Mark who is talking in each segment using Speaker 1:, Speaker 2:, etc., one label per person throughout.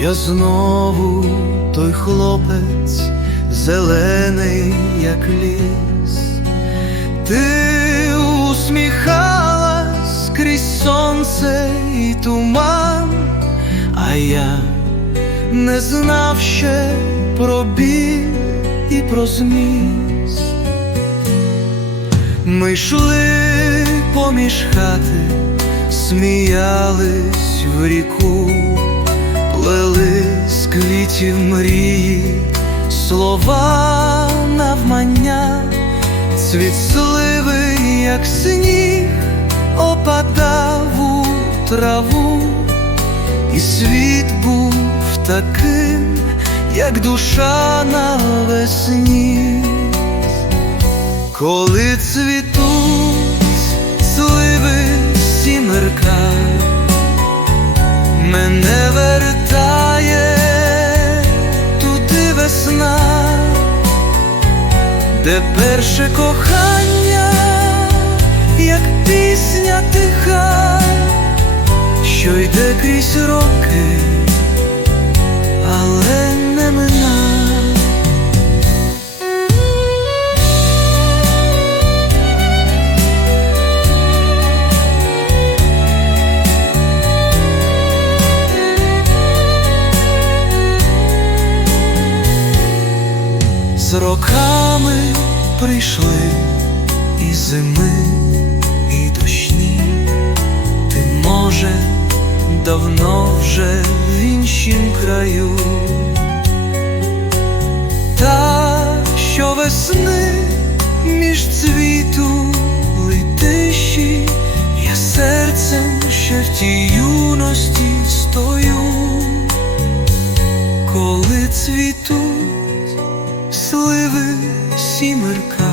Speaker 1: Я знову той хлопець, зелений, як ліс. Ти усміхалась крізь сонце і туман, а я не знав ще про біль і про зміст. Ми йшли поміж хати, сміялись в ріку, квітів мрії, слова навмання, цвіт сливи, як сніг, опадав у траву, і світ був таким, як душа навесні. Коли цвітуть де перше кохання, як пісня тиха, що йде крізь роки, З роками прийшли і зими, і дощі, ти, може, давно вже в іншім краю, та що весни між цвіту летищі, я серцем ще в тій юності стою, коли цвітуть сливи сімерка.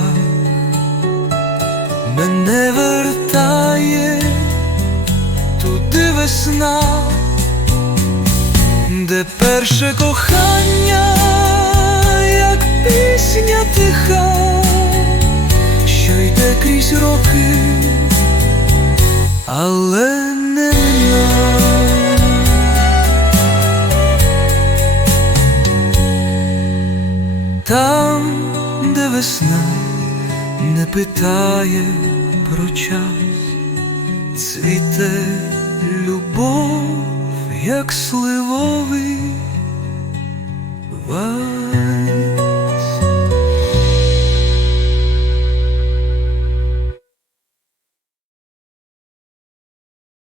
Speaker 1: Мене вертає туди весна, де перше кохання, як пісня тиха, що йде крізь роки, але де весна не питає про час, цвіте любов, як сливовий.